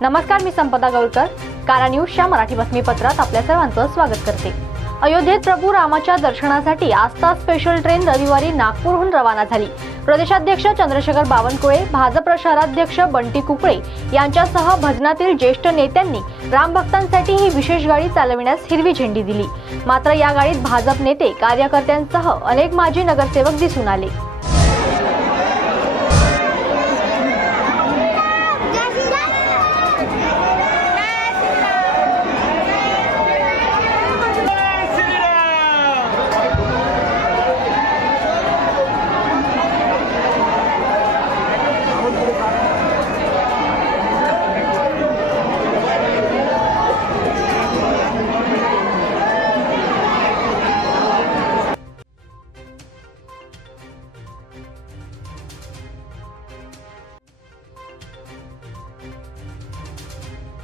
नमस्कार मी संपदा गौरकर कारा न्यूजच्या मराठी बातमीपत्रात आपल्या सर्वांचं स्वागत करते. अयोध्येत प्रभू रामाच्या दर्शनासाठी आस्था स्पेशल ट्रेन रविवारी नागपूरहून रवाना झाली. प्रदेशाध्यक्ष चंद्रशेखर बावनकुळे भाजप शहराध्यक्ष बंटी कुकळे यांच्यासह भजनातील ज्येष्ठ नेत्यांनी रामभक्तांसाठी ही विशेष गाडी चालविण्यास हिरवी झेंडी दिली. मात्र या गाडीत भाजप नेते कार्यकर्त्यांसह अनेक माजी नगरसेवक दिसून आले.